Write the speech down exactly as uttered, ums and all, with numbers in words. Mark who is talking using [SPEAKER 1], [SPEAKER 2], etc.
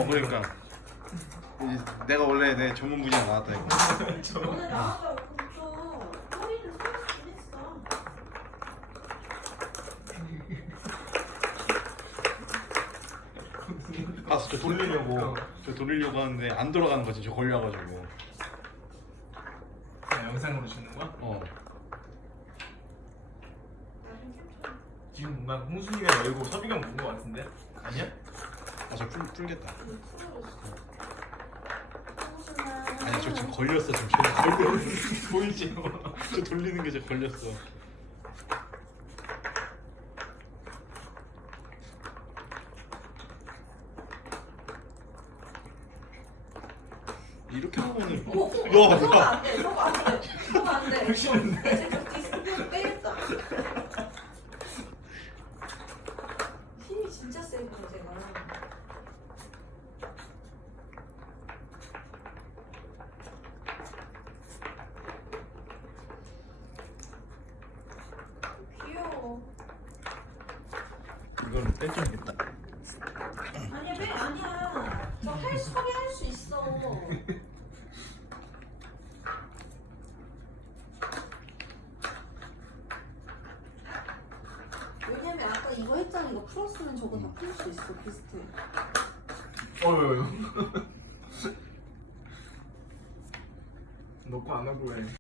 [SPEAKER 1] 어 그러니까 이제 내가 원래 내 전문 분야 나왔다 이거.
[SPEAKER 2] 오늘 나와서 좀 허리를 숙였긴 했어.
[SPEAKER 1] 가서 저 돌리려고 저 돌리려고 하는데 안 돌아가는 거지 저 걸려가지고.
[SPEAKER 3] 아, 영상으로 주는 거야?
[SPEAKER 1] 어.
[SPEAKER 3] 지금 뭔가 홍순이가 열고 서비가 묻은 거 같은데? 아니야?
[SPEAKER 1] 아저 풀겠다. 아니
[SPEAKER 2] 아니
[SPEAKER 1] 저 지금 걸렸어 지금 저 걸려 보이지? 저 돌리는 게 저 걸렸어. 이렇게 하면은
[SPEAKER 2] 어머,
[SPEAKER 1] 야
[SPEAKER 2] 어머, 저거
[SPEAKER 1] 뭐야?
[SPEAKER 2] 안 돼, 저거 안 돼, 저거 안 돼.
[SPEAKER 3] 싫은데?
[SPEAKER 2] 제가 디스플레이 빼겠다. 힘이 진짜 세구나 제가. 귀여워.
[SPEAKER 1] 이걸 뺏겨야겠다.
[SPEAKER 2] 아니야, 왜 아니야. 저 할, 섭외할 수 있어. 왜냐면 아까 이거 했잖아. 이거 풀었으면 저거 다 풀 수 있어. 비슷해.
[SPEAKER 3] 어휴. 놓고 안 하고 해.